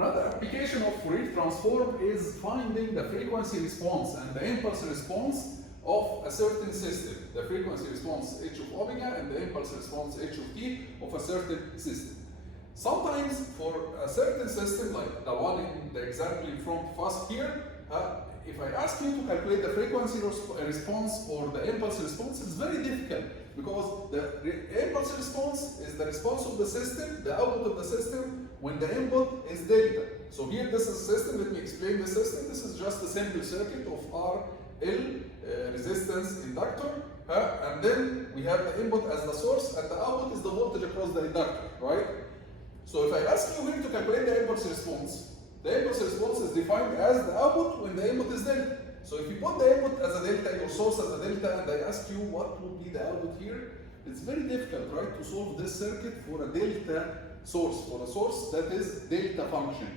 Another application of Fourier transform is finding the frequency response and the impulse response of a certain system. The frequency response h of omega and the impulse response h of t of a certain system. Sometimes for a certain system, like the one in the example in front of us here, if I ask you to calculate the frequency response or the impulse response, it's very difficult because the impulse response is the response of the system, the output of the system, when the input is delta. So here this is a system, let me explain the system. This is just a simple circuit of R, L, resistance, inductor, and then we have the input as the source and the output is the voltage across the inductor, right? So if I ask you here to calculate the impulse response is defined as the output when the input is delta. So if you put the input as a delta, your source as a delta, and I ask you what would be the output here, it's very difficult, right, to solve this circuit for a delta source, for a source that is delta function.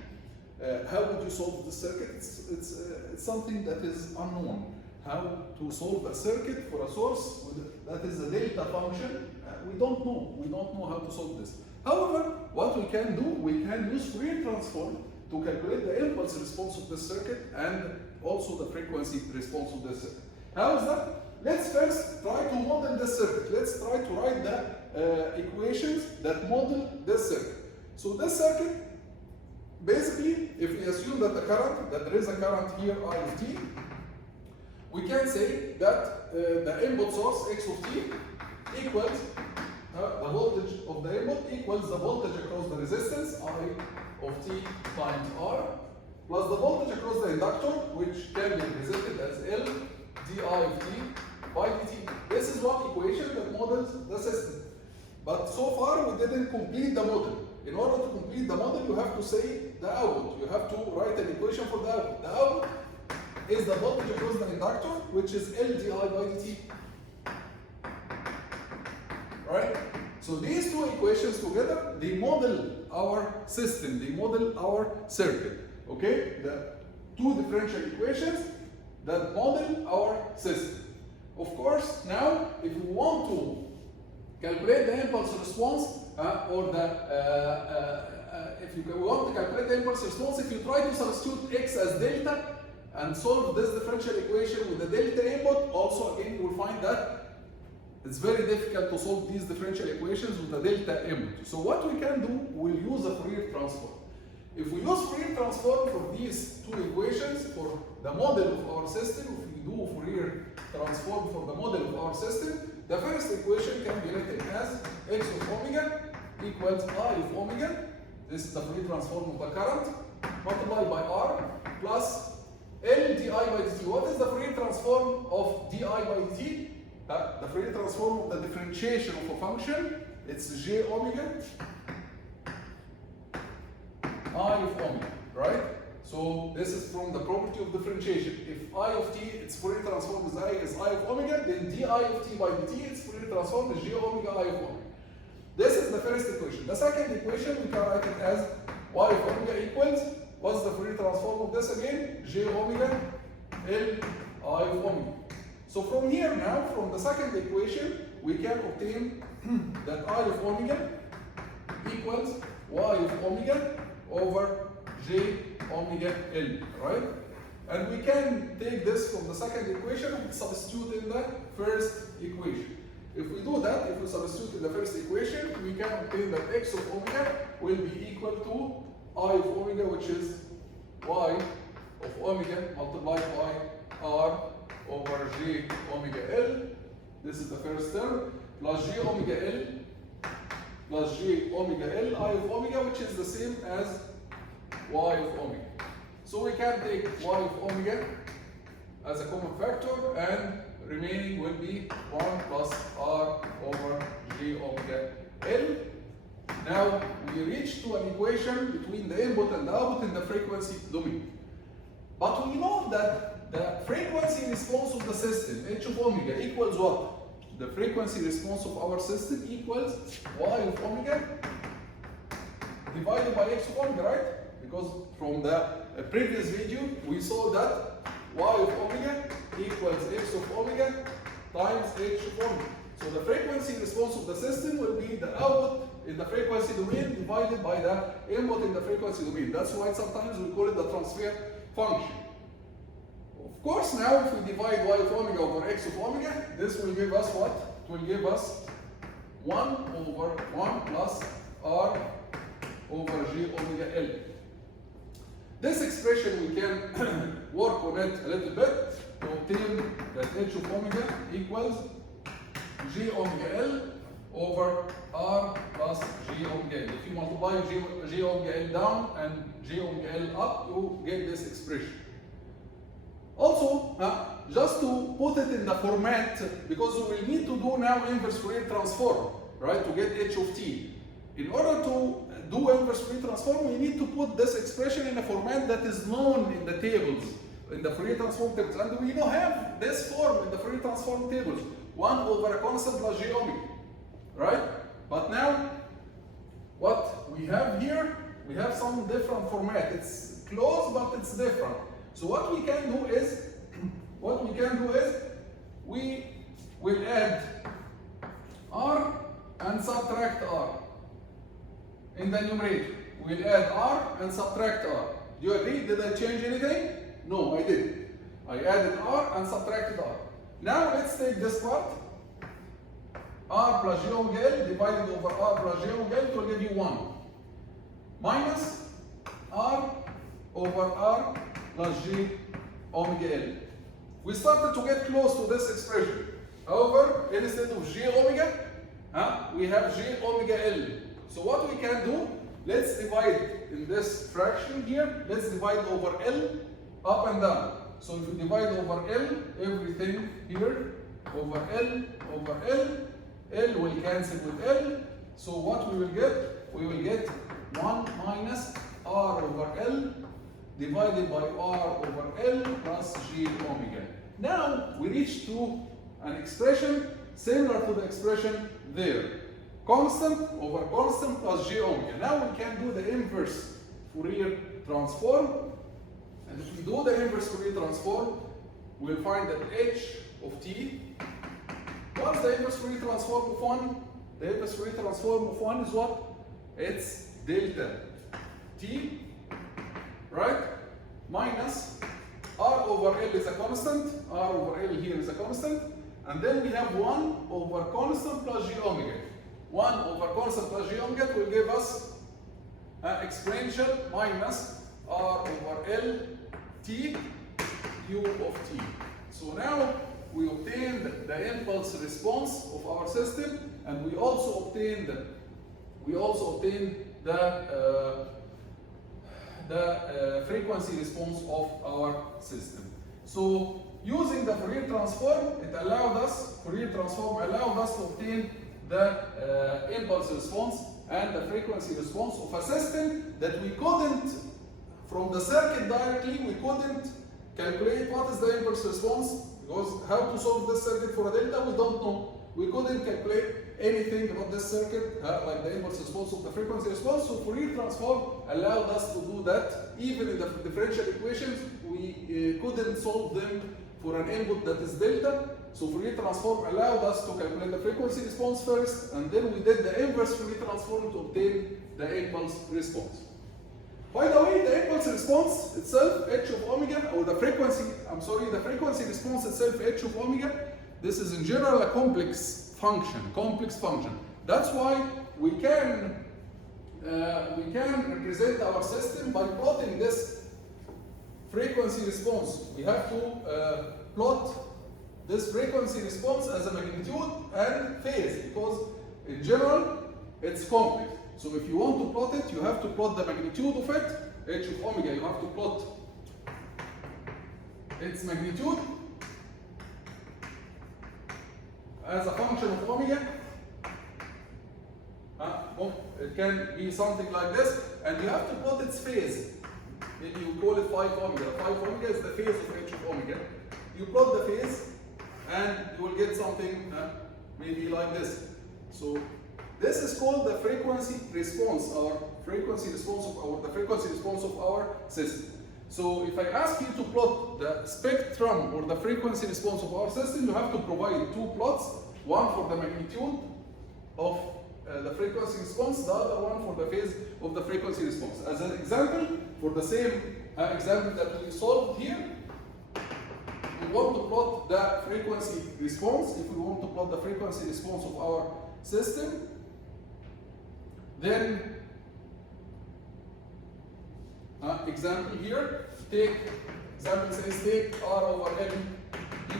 How would you solve this circuit? It's something that is unknown. How to solve a circuit for a source that is a delta function, we don't know. We don't know how to solve this. However, what we can do, we can use Fourier transform to calculate the impulse response of this circuit and also the frequency response of this circuit. How is that? Let's first try to model this circuit. Let's try to write the equations that model this circuit. So this circuit, basically, if we assume that there is a current here I of t, we can say that the input source x of t equals the voltage of the input equals the voltage across the resistance I of t times R plus the voltage across the inductor, which can be represented as L di of t by dt. This is what equation that models the system. But so far we didn't complete the model. In order to complete the model, you have to say the output. You have to write an equation for the output. The output is the voltage across the inductor, which is L di by dt. Right? So these two equations together, they model our system, they model our circuit. Okay? The two differential equations that model our system. Of course, now if we want to calculate the impulse response or if you want to calculate the impulse response, if you try to substitute x as delta and solve this differential equation with the delta input, also again you will find that it's very difficult to solve these differential equations with the delta input. So what we can do, we'll use a Fourier transform. If we use Fourier transform for these two equations, for the model of our system, if we do Fourier transform for the model of our system, the first equation can be written as x of omega equals I of omega. This is the Fourier transform of the current, multiplied by R, plus L di by dt. What is the Fourier transform of di by dt? The Fourier transform of the differentiation of a function, it's j omega I of omega, right? So this is from the property of differentiation. If I of t, its Fourier transform is I of omega, then di of t by dt, its Fourier transform is j omega I of omega. This is the first equation. The second equation, we can write it as y of omega equals, what's the Fourier transform of this again? J omega L I of omega. So from here now, from the second equation, we can obtain that I of omega equals y of omega over j omega L, right? And we can take this from the second equation and substitute in the first equation. If we do that, if we substitute in the first equation, we can obtain that x of omega will be equal to I of omega, which is y of omega multiplied by R over j omega L. This is the first term, plus j omega L plus j omega L I of omega, which is the same as y of omega. So we can take y of omega as a common factor, and remaining will be 1 plus R over j omega L. Now we reach to an equation between the input and the output in the frequency domain. But we know that the frequency response of the system, h of omega, equals what? The frequency response of our system equals y of omega divided by x of omega, right? Because from the previous video, we saw that y of omega equals x of omega times h of omega. So the frequency response of the system will be the output in the frequency domain divided by the input in the frequency domain. That's why sometimes we call it the transfer function. Of course, now if we divide y of omega over x of omega, this will give us what? It will give us 1 over 1 plus r over g omega L. This expression we can work on it a little bit to obtain that h of omega equals g omega L over r plus g omega L. If you multiply g omega L down and g omega L up, you get this expression. Also, just to put it in the format, because we will need to do now inverse Fourier transform, right, to get h of t. In order to do inverse Fourier transform, we need to put this expression in a format that is known in the tables, in the Fourier transform tables. And we don't have this form in the Fourier transform tables, 1 over a constant plus g omega, right? But now, what we have here, we have some different format. It's close, but it's different. So what we can do is, we will add r and subtract r. In the numerator, we'll add r and subtract r. Do you agree? Did I change anything? No, I didn't. I added r and subtracted r. Now let's take this part. R plus g omega L divided over r plus g omega L will give you 1. Minus r over r plus g omega L. We started to get close to this expression. However, instead of g omega, we have g omega L. So what we can do, let's divide in this fraction here, let's divide over L up and down. So if we divide over L, everything here, over L, L will cancel with L. So what we will get? We will get 1 minus r over L divided by r over L plus g omega. Now we reach to an expression similar to the expression there. Constant over constant plus g omega. Now we can do the inverse Fourier transform. And if we do the inverse Fourier transform, we'll find that h of t. What's the inverse Fourier transform of 1? The inverse Fourier transform of 1 is what? It's delta t, right? Minus r over L is a constant, r over L here is a constant, and then we have 1 over constant plus g omega. 1 over constant plus g omega will give us exponential minus r over L t u of t. So now we obtained the impulse response of our system, and we also obtained the frequency response of our system. So using the Fourier transform, Fourier transform allowed us to obtain the impulse response and the frequency response of a system that we couldn't, from the circuit directly, we couldn't calculate what is the impulse response, because how to solve this circuit for a delta, we don't know. We couldn't calculate anything about this circuit, like the impulse response of the frequency response. So Fourier transform allowed us to do that. Even in the differential equations, we couldn't solve them for an input that is delta. So Fourier transform allowed us to calculate the frequency response first, and then we did the inverse Fourier transform to obtain the impulse response. By the way, the impulse response itself, h of omega, or the frequency response itself, h of omega, this is in general a complex function. That's why we can represent our system by plotting this frequency response. We have to plot this frequency response as a magnitude and phase, because in general it's complex. So if you want to plot it, you have to plot the magnitude of it, h of omega, you have to plot its magnitude as a function of omega. It can be something like this, and you have to plot its phase. Maybe you call it 5 omega. 5 omega is the phase of h of omega. You plot the phase, and you will get something maybe like this. So this is called the frequency response, the frequency response of our system. So if I ask you to plot the spectrum or the frequency response of our system, you have to provide two plots, one for the magnitude of the frequency response, the other one for the phase of the frequency response. As an example, for the same example that we solved here, we want to plot the frequency response. If we want to plot the frequency response of our system, then example here, example says take R over N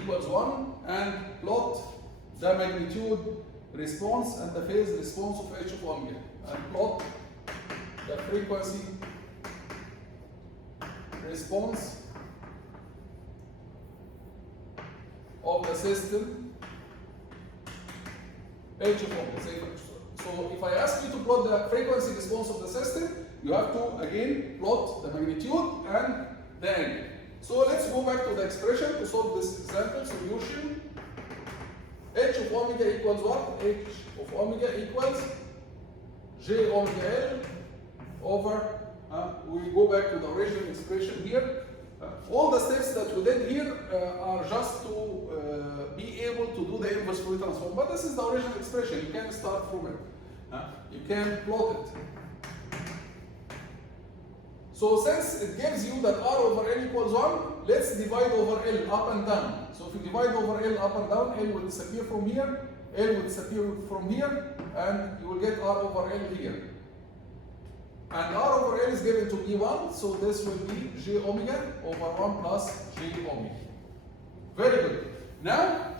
equals 1 and plot the magnitude response and the phase response of H of omega, and plot the frequency response of the system H of omega. So if I ask you to plot the frequency response of the system, you have to again plot the magnitude and the angle. So let's go back to the expression to solve this example. Solution: H of omega equals what? H of omega equals J omega L over, we go back to the original expression here. All the steps that we did here are just to be able to do the inverse Fourier transform. But this is the original expression. You can start from it. You can plot it. So since it gives you that R over L equals 1, let's divide over L up and down. So if you divide over L up and down, L will disappear from here, L will disappear from here, and you will get R over L here. And R over L is given to be 1, so this will be J omega over 1 plus J omega. Very good. Now,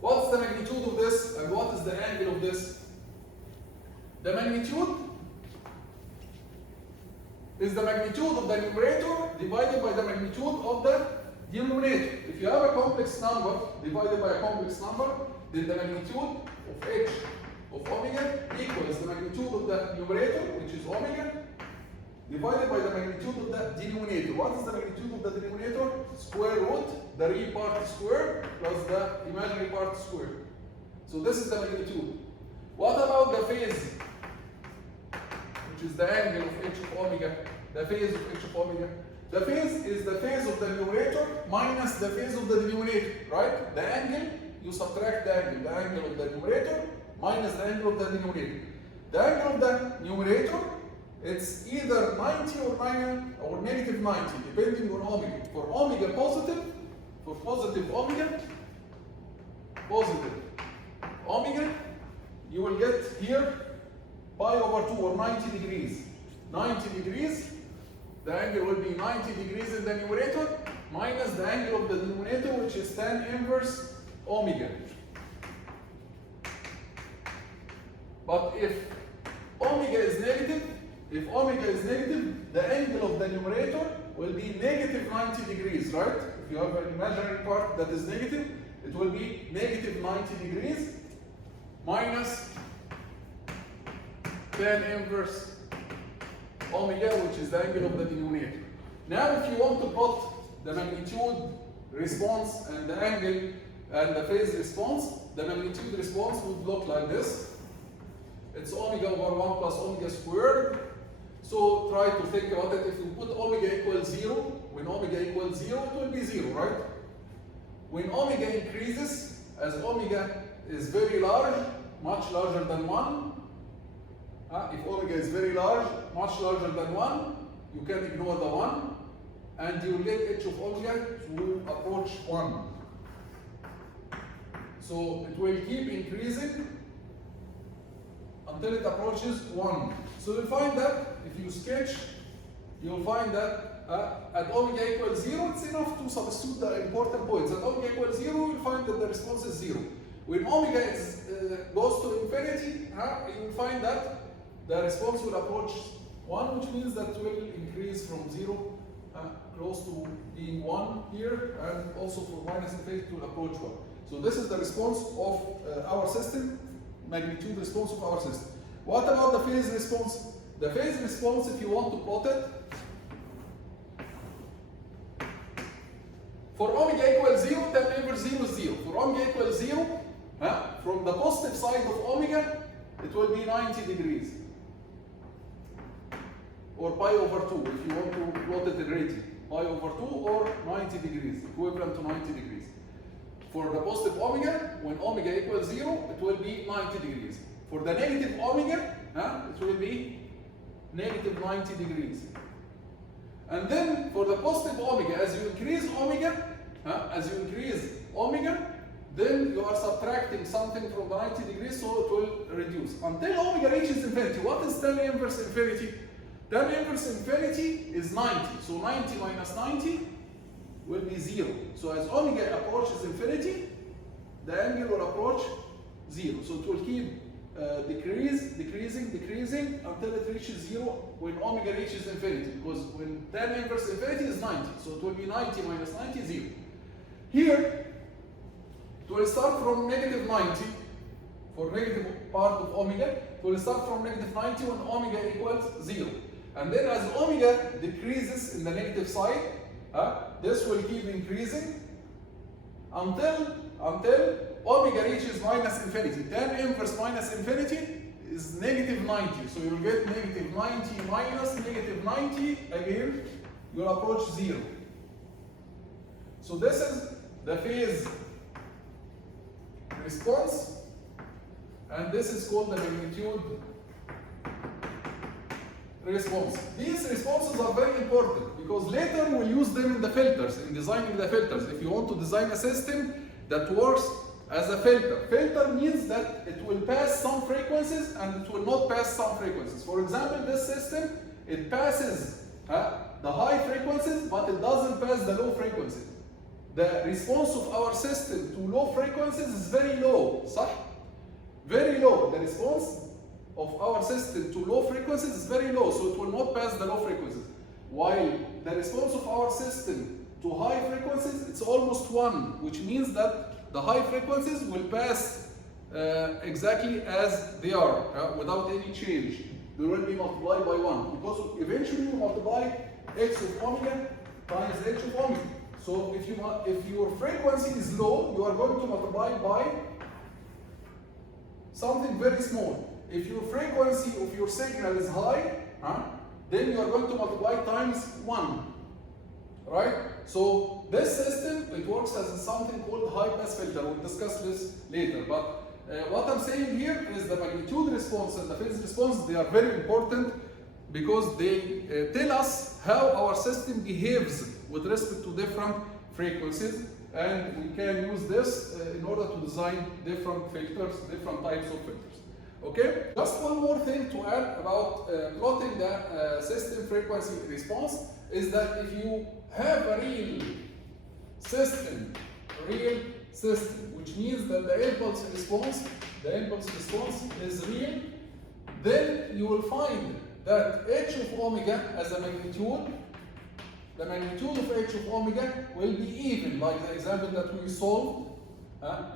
what's the magnitude of this and what is the angle of this? The magnitude is the magnitude of the numerator divided by the magnitude of the denominator. If you have a complex number divided by a complex number, then the magnitude of H of omega equals the magnitude of the numerator, which is omega, divided by the magnitude of the denominator. What is the magnitude of the denominator? Square root the real part squared plus the imaginary part squared. So this is the magnitude. What about the phase, which is the angle of H of omega? The phase of H of omega. The phase is the phase of the numerator minus the phase of the denominator, right? The angle, you subtract the angle of the numerator minus the angle of the denominator. The angle of the numerator, it's either 90 or negative 90, depending on omega. For omega positive, for positive omega, you will get here pi over 2 or 90 degrees. 90 degrees, the angle will be 90 degrees in the numerator minus the angle of the denominator, which is tan inverse omega. But if omega is negative, the angle of the numerator will be negative 90 degrees, right? If you have an imaginary part that is negative, it will be negative 90 degrees minus tan inverse omega, which is the angle of the denominator. Now, if you want to plot the magnitude response and the angle and the phase response, the magnitude response would look like this. It's omega over 1 plus omega squared. So try to think about it. If you put omega equals 0, when omega equals 0, it will be 0, right? When omega increases, as omega is very large, much larger than 1, if omega is very large, much larger than 1, you can ignore the 1, and you will get H of omega to approach 1. So it will keep increasing until it approaches 1. So you'll find that if you sketch, you'll find that at omega equals 0, it's enough to substitute the important points. At omega equals 0, you'll find that the response is 0. When omega goes to infinity, you will find that the response will approach 1, which means that it will increase from 0 close to being 1 here, and also from minus infinity to approach 1. So this is the response of our system, magnitude response of our system. What about the phase response? The phase response, if you want to plot it, for omega equals 0, tan inverse 0 is 0. For omega equals 0, from the positive side of omega, it will be 90 degrees. Or pi over 2, if you want to plot it in radian. Pi over 2 or 90 degrees, equivalent to 90 degrees. For the positive omega, when omega equals 0, it will be 90 degrees. For the negative omega, it will be negative 90 degrees. And then for the positive omega, as you increase omega, then you are subtracting something from the 90 degrees, so it will reduce. Until omega reaches infinity. What is tan inverse infinity? Tan inverse infinity is 90. So 90 minus 90 will be 0. So as omega approaches infinity, the angle will approach 0. So it will keep decreasing until it reaches 0 when omega reaches infinity. Because when tan inverse infinity is 90. So it will be 90 minus 90, 0. Here, it will start from negative 90 for negative part of omega. It will start from negative 90 when omega equals 0. And then as omega decreases in the negative side, this will keep increasing until omega reaches minus infinity. Tan inverse minus infinity is negative 90. So you will get negative 90 minus negative 90. Again, you will approach 0. So this is the phase response, and this is called the magnitude response. These responses are very important because later we'll use them in the filters, in designing the filters. If you want to design a system that works as a filter. Filter means that it will pass some frequencies and it will not pass some frequencies. For example, this system, it passes the high frequencies, but it doesn't pass the low frequencies. The response of our system to low frequencies is very low, صح? Very low. The response of our system to low frequencies is very low, so it will not pass the low frequencies. While the response of our system to high frequencies, it's almost 1, which means that the high frequencies will pass exactly as they are, without any change. They will be multiplied by 1, because eventually you multiply x of omega times h of omega. So if your frequency is low, you are going to multiply by something very small. If your frequency of your signal is high, then you are going to multiply times 1. Right? So this system, it works as something called high pass filter. We'll discuss this later. But what I'm saying here is the magnitude response and the phase response, they are very important because they tell us how our system behaves with respect to different frequencies, and we can use this in order to design different filters, different types of filters. Okay? Just one more thing to add about plotting the system frequency response is that if you have a real system, which means that the impulse response is real, then you will find that h of omega as a magnitude, the magnitude of h of omega will be even, like the example that we solved.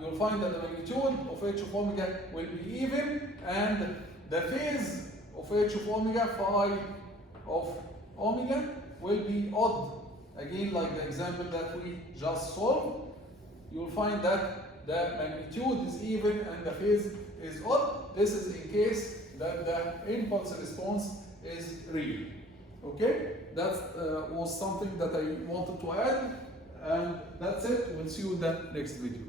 You'll find that the magnitude of h of omega will be even, and the phase of h of omega, phi of omega, will be odd. Again, like the example that we just solved, you'll find that the magnitude is even and the phase is odd. This is in case that the impulse response is real. Okay? That was something that I wanted to add, and that's it. We'll see you in the next video.